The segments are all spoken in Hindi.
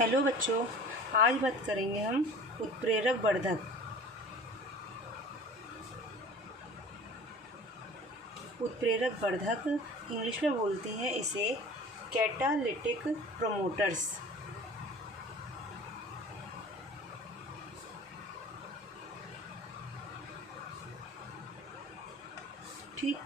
हेलो बच्चों, आज बात करेंगे हम उत्प्रेरक वर्धक। उत्प्रेरक वर्धक इंग्लिश में बोलते हैं इसे कैटालिटिक प्रोमोटर्स। ठीक,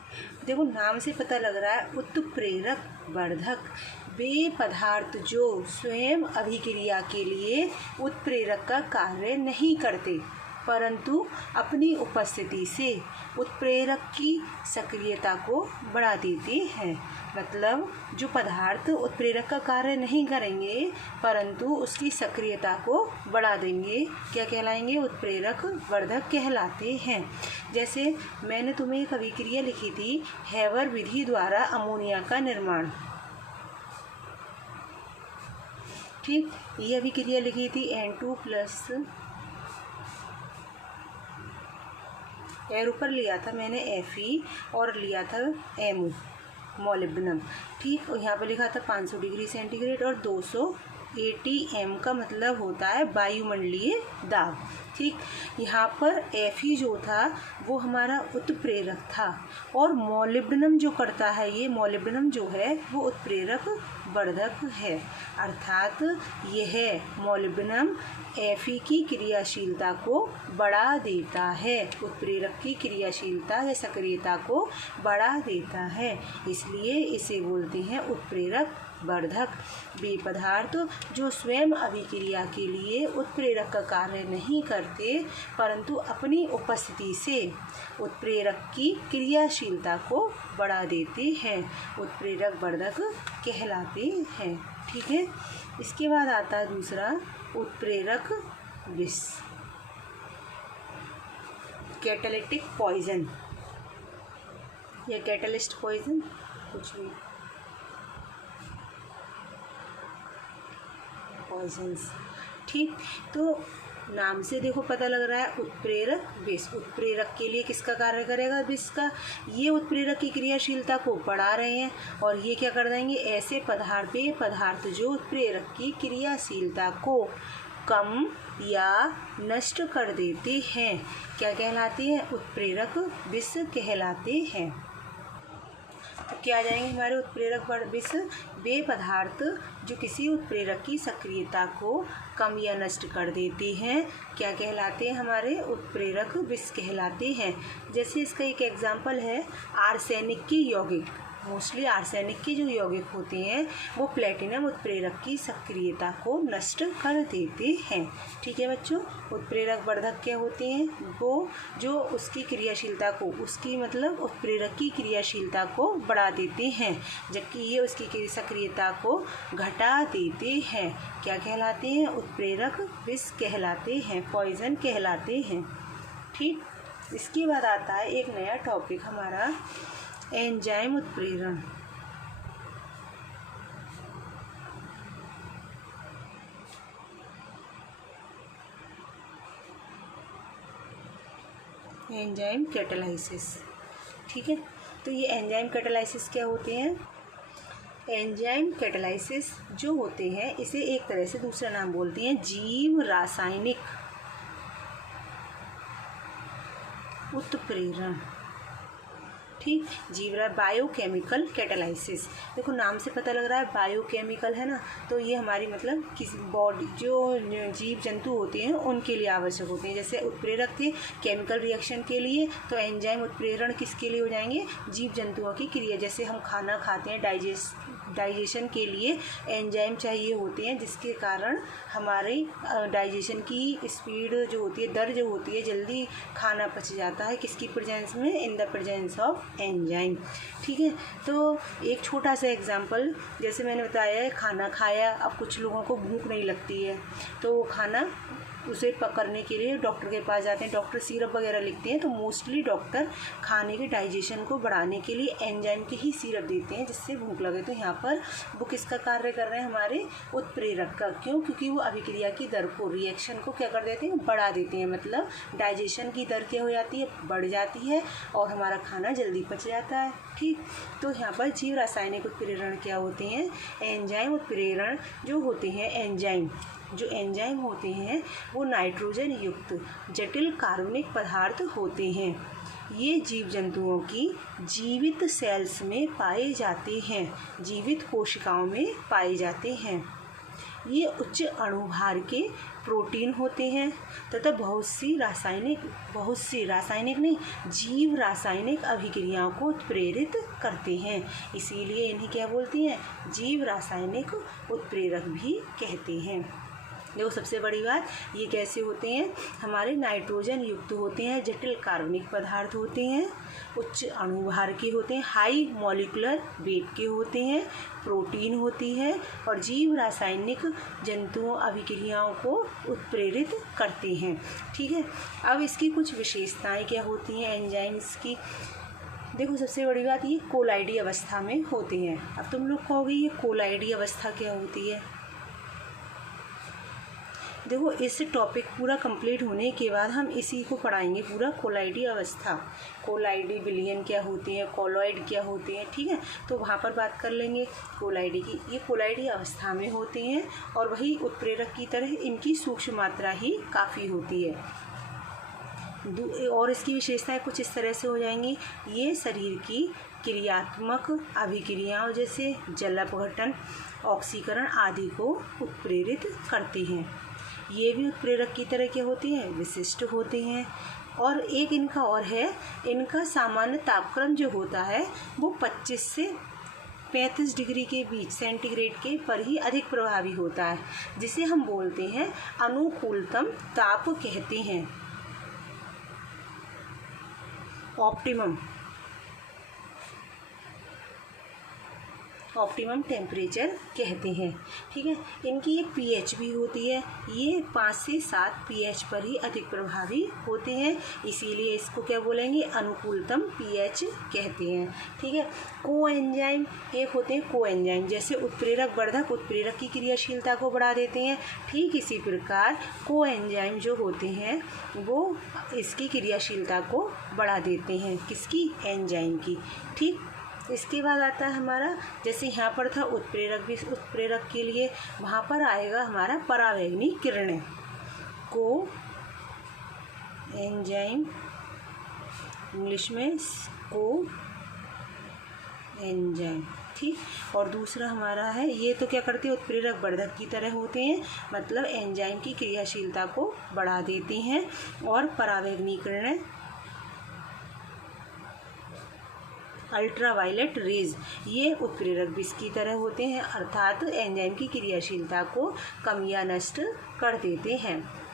देखो नाम से पता लग रहा है उत्प्रेरक वर्धक वे पदार्थ जो स्वयं अभिक्रिया के लिए उत्प्रेरक का कार्य नहीं करते परंतु अपनी उपस्थिति से उत्प्रेरक की सक्रियता को बढ़ा देते हैं। मतलब जो पदार्थ उत्प्रेरक का कार्य नहीं करेंगे परंतु उसकी सक्रियता को बढ़ा देंगे, क्या कहलाएंगे? उत्प्रेरक वर्धक कहलाते हैं। जैसे मैंने तुम्हें एक अभिक्रिया लिखी थी, हेवर विधि द्वारा अमोनिया का निर्माण। ठीक, ये अभिक्रिया लिखी थी N2 प्लस एयर ऊपर लिया था मैंने Fe और लिया था Mu मोलिब्डेनम। ठीक, और यहाँ पर लिखा था 500 डिग्री सेंटीग्रेड और 200 ATM का मतलब होता है वायुमंडलीय दाब। ठीक, यहाँ पर Fe जो था वो हमारा उत्प्रेरक था और मोलिब्डेनम जो करता है, ये मोलिब्डेनम जो है वो उत्प्रेरक वर्धक है। अर्थात यह मोलिब्डेनम Fe की क्रियाशीलता को बढ़ा देता है, उत्प्रेरक की क्रियाशीलता या सक्रियता को बढ़ा देता है, इसलिए इसे बोलते हैं उत्प्रेरक वर्धक। वे पदार्थ जो स्वयं अभिक्रिया के लिए उत्प्रेरक का कार्य नहीं करते परंतु अपनी उपस्थिति से उत्प्रेरक की क्रियाशीलता को बढ़ा देते हैं, उत्प्रेरक वर्धक कहलाते हैं। ठीक है, इसके बाद आता है दूसरा उत्प्रेरक विष, कैटालिटिक पॉइजन या कैटलिस्ट पॉइजन, कुछ भी पॉइजन्स। ठीक, तो नाम से देखो पता लग रहा है उत्प्रेरक विष उत्प्रेरक के लिए किसका कार्य करेगा? विष का। ये उत्प्रेरक की क्रियाशीलता को बढ़ा रहे हैं और ये क्या कर देंगे? ऐसे पदार्थ जो उत्प्रेरक की क्रियाशीलता को कम या नष्ट कर देते हैं, क्या कहलाते हैं? उत्प्रेरक विष कहलाते हैं। तो क्या आ जाएंगे हमारे उत्प्रेरक विष? वे पदार्थ जो किसी उत्प्रेरक की सक्रियता को कम या नष्ट कर देते हैं, क्या कहलाते हैं? हमारे उत्प्रेरक विष कहलाते हैं। जैसे इसका एक एग्जाम्पल है आर्सेनिक की यौगिक। मोस्टली आर्सेनिक के जो यौगिक होते हैं वो प्लेटिनम उत्प्रेरक की सक्रियता को नष्ट कर देते हैं। ठीक है बच्चों, उत्प्रेरक वर्धक क्या होते हैं? वो जो उसकी क्रियाशीलता को, उसकी मतलब उत्प्रेरक की क्रियाशीलता को बढ़ा देते हैं जबकि ये उसकी सक्रियता को घटा देते हैं। क्या कहलाते हैं? उत्प्रेरक विष कहलाते हैं, पॉइजन कहलाते हैं। ठीक, इसके बाद आता है एक नया टॉपिक हमारा एंजाइम उत्प्रेरण। Enzyme catalysis. ठीक है, तो ये एंजाइम कैटालाइसिस क्या होते हैं? एंजाइम कैटालाइसिस जो होते हैं इसे एक तरह से दूसरा नाम बोलते हैं जीव रासायनिक उत्प्रेरण। ठीक, बायोकेमिकल कैटालाइसिस। देखो नाम से पता लग रहा है बायोकेमिकल है ना, तो ये हमारी मतलब किसी बॉडी जो जीव जंतु होते हैं उनके लिए आवश्यक होते हैं। जैसे उत्प्रेरक थे केमिकल रिएक्शन के लिए, तो एंजाइम उत्प्रेरण किसके लिए हो जाएंगे? जीव जंतुओं की क्रिया। जैसे हम खाना खाते हैं, डाइजेशन के लिए एंजाइम चाहिए होते हैं जिसके कारण हमारे डाइजेशन की स्पीड जो होती है, दर जो होती है, जल्दी खाना पच जाता है। किसकी प्रेजेंस में? In the presence of enzyme. ठीक है, तो एक छोटा सा एग्जांपल, जैसे मैंने बताया है खाना खाया, अब कुछ लोगों को भूख नहीं लगती है तो वो खाना उसे पकड़ने के लिए डॉक्टर के पास जाते हैं, डॉक्टर सिरप वगैरह लिखते हैं, तो मोस्टली डॉक्टर खाने के डाइजेशन को बढ़ाने के लिए एंजाइम के ही सिरप देते हैं जिससे भूख लगे। तो यहाँ पर वो किसका कार्य कर रहे हैं, हमारे उत्प्रेरक का। क्यों? क्योंकि वो अभिक्रिया की दर को, रिएक्शन को क्या कर देते हैं, बढ़ा देते हैं। मतलब डाइजेशन की दर क्या हो जाती है, बढ़ जाती है और हमारा खाना जल्दी पच जाता है। ठीक, तो यहाँ पर जीव रासायनिक उत्प्रेरण क्या होते हैं, एंजाइम उत्प्रेरण जो होते हैं, जो एंजाइम होते हैं वो नाइट्रोजन युक्त जटिल कार्बनिक पदार्थ होते हैं। ये जीव जंतुओं की जीवित सेल्स में पाए जाते हैं, जीवित कोशिकाओं में पाए जाते हैं। ये उच्च अणुभार के प्रोटीन होते हैं तथा बहुत सी रासायनिक नहीं, जीव रासायनिक अभिक्रियाओं को उत्प्रेरित करते हैं। इसीलिए इन्हें क्या बोलते हैं, जीव रासायनिक उत्प्रेरक भी कहते हैं। देखो सबसे बड़ी बात, ये कैसे होते हैं, हमारे नाइट्रोजन युक्त होते हैं, जटिल कार्बनिक पदार्थ होते हैं, उच्च अणुभार के होते हैं, हाई मॉलिक्यूलर वेट के होते हैं, प्रोटीन होती है और जीव रासायनिक जंतुओं अभिक्रियाओं को उत्प्रेरित करते हैं। ठीक है, अब इसकी कुछ विशेषताएं क्या होती हैं एंजाइम्स की। देखो सबसे बड़ी बात, ये कोलाइडी अवस्था में होते हैं। अब तुम लोग कहोगे ये कोलाइडी अवस्था क्या होती है। देखो इस टॉपिक पूरा कंप्लीट होने के बाद हम इसी को पढ़ाएंगे पूरा, कोलाइडी अवस्था, कोलाइडी विलयन क्या होती है, कोलॉइड क्या होते हैं। ठीक है, तो वहाँ पर बात कर लेंगे कोलाइडी की। ये कोलाइडी अवस्था में होते हैं और वही उत्प्रेरक की तरह इनकी सूक्ष्म मात्रा ही काफ़ी होती है। और इसकी विशेषताएं कुछ इस तरह से हो जाएंगी, ये शरीर की क्रियात्मक अभिक्रियाओं जैसे जल अपघटन, ऑक्सीकरण आदि को उत्प्रेरित करते हैं। ये भी उत्प्रेरक की तरह के होते हैं, विशिष्ट होते हैं। और एक इनका और है, इनका सामान्य तापक्रम जो होता है वो 25 से 35 डिग्री के बीच सेंटीग्रेड के पर ही अधिक प्रभावी होता है, जिसे हम बोलते हैं अनुकूलतम ताप कहते हैं, ऑप्टिमम टेम्परेचर कहते हैं। ठीक है, इनकी ये पीएच भी होती है, ये 5 से 7 पीएच पर ही अधिक प्रभावी होते हैं, इसीलिए इसको क्या बोलेंगे, अनुकूलतम पीएच कहते हैं। ठीक है, कोएंजाइम एक होते हैं, कोएंजाइम जैसे उत्प्रेरक वर्धक उत्प्रेरक की क्रियाशीलता को बढ़ा देते हैं, ठीक इसी प्रकार कोएंजाइम जो होते हैं वो इसकी क्रियाशीलता को बढ़ा देते हैं, किसकी, एंजाइम की। ठीक, इसके बाद आता है हमारा, जैसे यहाँ पर था उत्प्रेरक, भी उत्प्रेरक के लिए वहाँ पर आएगा हमारा परावैंगनी किरणें, को एंजाइम, इंग्लिश में को एंजाइम। ठीक, और दूसरा हमारा है, ये तो क्या करते हैं, उत्प्रेरक वर्धक की तरह होते हैं, मतलब एंजाइम की क्रियाशीलता को बढ़ा देते हैं। और परावैंगनी किरणें, अल्ट्रावायलेट रेज, ये उत्प्रेरक विष की तरह होते हैं, अर्थात एंजाइम की क्रियाशीलता को कम या नष्ट कर देते हैं।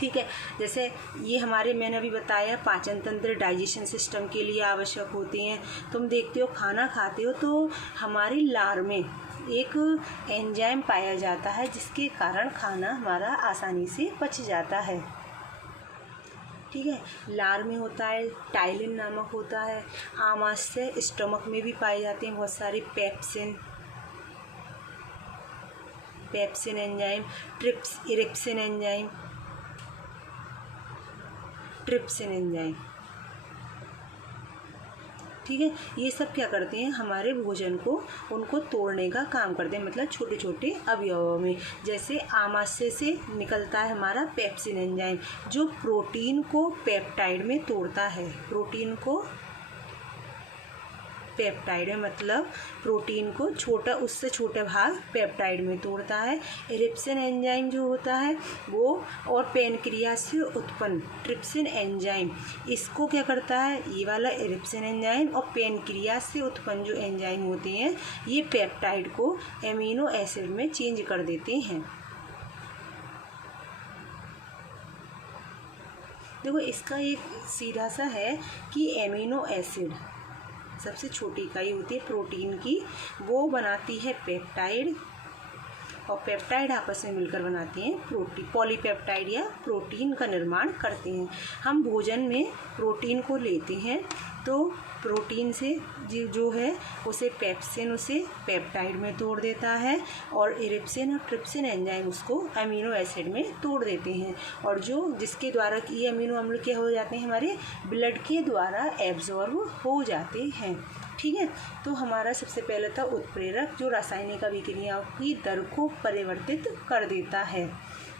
ठीक है, जैसे ये हमारे, मैंने अभी बताया, पाचन तंत्र, डाइजेशन सिस्टम के लिए आवश्यक होते हैं। तुम देखते हो खाना खाते हो तो हमारी लार में एक एंजाइम पाया जाता है जिसके कारण खाना हमारा आसानी से पच जाता है। ठीक है, लार में होता है, टाइलिन नामक होता है। आमाशय स्टमक में भी पाए जाते हैं बहुत सारे पेप्सिन एंजाइम, ट्रिप्सिन एंजाइम। ठीक है, ये सब क्या करते हैं, हमारे भोजन को, उनको तोड़ने का काम करते हैं, मतलब छोटे छोटे अवयवों में। जैसे आमाशय से निकलता है हमारा पेप्सिन एंजाइम, जो प्रोटीन को पेप्टाइड में तोड़ता है, प्रोटीन को पेप्टाइड में, मतलब प्रोटीन को छोटा, उससे छोटा भाग पेप्टाइड में तोड़ता है। इरिप्सिन एंजाइम जो होता है वो, और पेनक्रियास से उत्पन्न ट्रिप्सिन एंजाइम, इसको क्या करता है, ये वाला इरिप्सिन एंजाइम और पेनक्रियास से उत्पन्न जो एंजाइम होते हैं ये पेप्टाइड को एमिनो एसिड में चेंज कर देते हैं। देखो इसका एक सीधा सा है कि एमिनो एसिड सबसे छोटी इकाई होती है प्रोटीन की, वो बनाती है पेप्टाइड, और पेप्टाइड आपस में मिलकर बनाते हैं प्रोटीन, पॉलीपेप्टाइड या प्रोटीन का निर्माण करते हैं। हम भोजन में प्रोटीन को लेते हैं तो प्रोटीन से जो है उसे पेप्सिन उसे पेप्टाइड में तोड़ देता है और इरिप्सिन और ट्रिप्सिन एंजाइम उसको अमीनो एसिड में तोड़ देते हैं, और जिसके द्वारा ये अमीनो अम्ल क्या हो जाते हैं, हमारे ब्लड के द्वारा एब्जॉर्ब हो जाते हैं। ठीक है, तो हमारा सबसे पहले था उत्प्रेरक जो रासायनिक अभिक्रियाओं की दर को परिवर्तित कर देता है।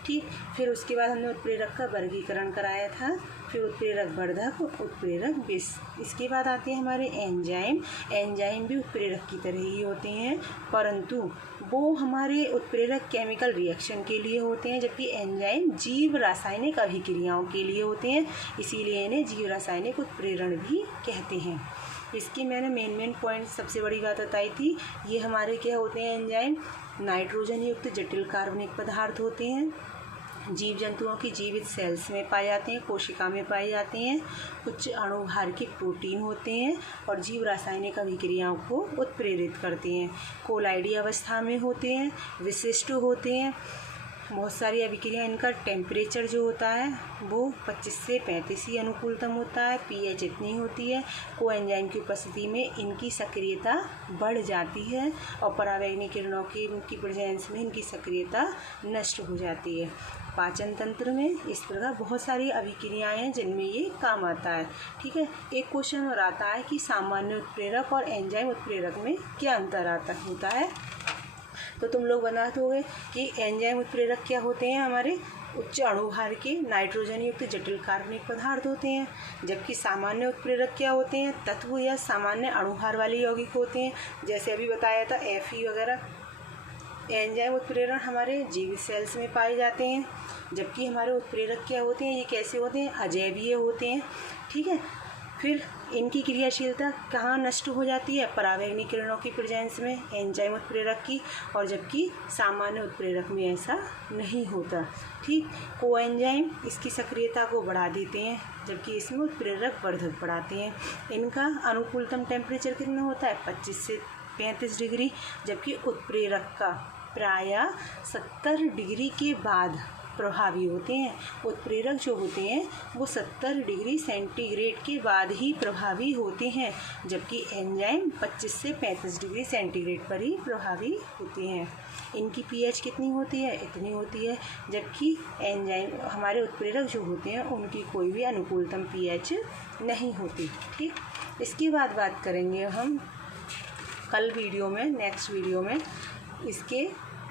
ठीक, फिर उसके बाद हमने उत्प्रेरक का वर्गीकरण कराया था, फिर उत्प्रेरक वर्धक, उत्प्रेरक विष। इसके बाद आते हैं हमारे एंजाइम। एंजाइम भी उत्प्रेरक की तरह ही होते हैं, परंतु वो हमारे उत्प्रेरक केमिकल रिएक्शन के लिए होते हैं, जबकि एंजाइम जीव रासायनिक अभिक्रियाओं के लिए होते हैं, इसीलिए इन्हें जीव रासायनिक उत्प्रेरण भी कहते हैं। इसकी मैंने मेन पॉइंट सबसे बड़ी बात बताई थी। ये हमारे क्या होते हैं, एंजाइम नाइट्रोजन युक्त जटिल कार्बनिक पदार्थ होते हैं, जीव जंतुओं की जीवित सेल्स में पाए जाते हैं, कोशिका में पाए जाते हैं, उच्च अणुभार के प्रोटीन होते हैं और जीव रासायनिक अभिक्रियाओं को उत्प्रेरित करते हैं, कोलाइडी अवस्था में होते हैं, विशिष्ट होते हैं। बहुत सारी अभिक्रिया, इनका टेम्परेचर जो होता है वो 25 से 35 ही अनुकूलतम होता है, पीएच इतनी होती है। कोएंजाइम की उपस्थिति में इनकी सक्रियता बढ़ जाती है और परावैंगनी किरणों की प्रेजेंस में इनकी सक्रियता नष्ट हो जाती है। पाचन तंत्र में इस प्रकार बहुत सारी अभिक्रियाएं हैं जिनमें ये काम आता है। ठीक है, एक क्वेश्चन और आता है कि सामान्य उत्प्रेरक और एंजाइम उत्प्रेरक में क्या अंतर होता है, तो तुम लोग बता दोगे कि एंजाइम उत्प्रेरक क्या होते हैं, हमारे उच्च अणुभार के नाइट्रोजन युक्त जटिल कार्बनिक पदार्थ होते हैं, जबकि सामान्य उत्प्रेरक क्या होते हैं, तत्व या सामान्य अणुभार वाले यौगिक होते हैं, जैसे अभी बताया था Fe वगैरह। एंजाइम उत्प्रेरण हमारे जीवित सेल्स में पाए जाते हैं, जबकि हमारे उत्प्रेरक क्या होते हैं, ये कैसे होते हैं, अजैवीय होते हैं। ठीक है, फिर इनकी क्रियाशीलता कहाँ नष्ट हो जाती है, परावैंगनी किरणों की प्रेजेंस में एंजाइम उत्प्रेरक की, और जबकि सामान्य उत्प्रेरक में ऐसा नहीं होता। ठीक, कोएंजाइम इसकी सक्रियता को बढ़ा देते हैं, जबकि इसमें उत्प्रेरक वर्धक बढ़ाते हैं। इनका अनुकूलतम टेम्परेचर कितना होता है, 25 से 35 डिग्री, जबकि उत्प्रेरक का प्रायः 70 डिग्री के बाद प्रभावी होते हैं। उत्प्रेरक जो होते हैं वो 70 डिग्री सेंटीग्रेड के बाद ही प्रभावी होते हैं, जबकि एंजाइम 25 से 35 डिग्री सेंटीग्रेड पर ही प्रभावी होते हैं। इनकी पीएच कितनी होती है, इतनी होती है, जबकि एंजाइम हमारे उत्प्रेरक जो होते हैं उनकी कोई भी अनुकूलतम पीएच नहीं होती। ठीक, इसके बाद बात करेंगे हम कल वीडियो में, नेक्स्ट वीडियो में, इसके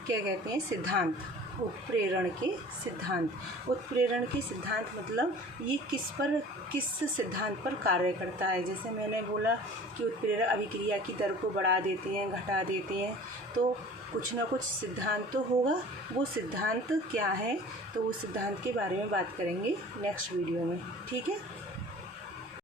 क्या कहते हैं सिद्धांत, उत्प्रेरण के सिद्धांत। उत्प्रेरण के सिद्धांत मतलब ये किस सिद्धांत पर कार्य करता है। जैसे मैंने बोला कि उत्प्रेरक अभिक्रिया की दर को बढ़ा देते हैं, घटा देते हैं, तो कुछ ना कुछ सिद्धांत तो होगा। वो सिद्धांत क्या है, तो उस सिद्धांत के बारे में बात करेंगे नेक्स्ट वीडियो में। ठीक है।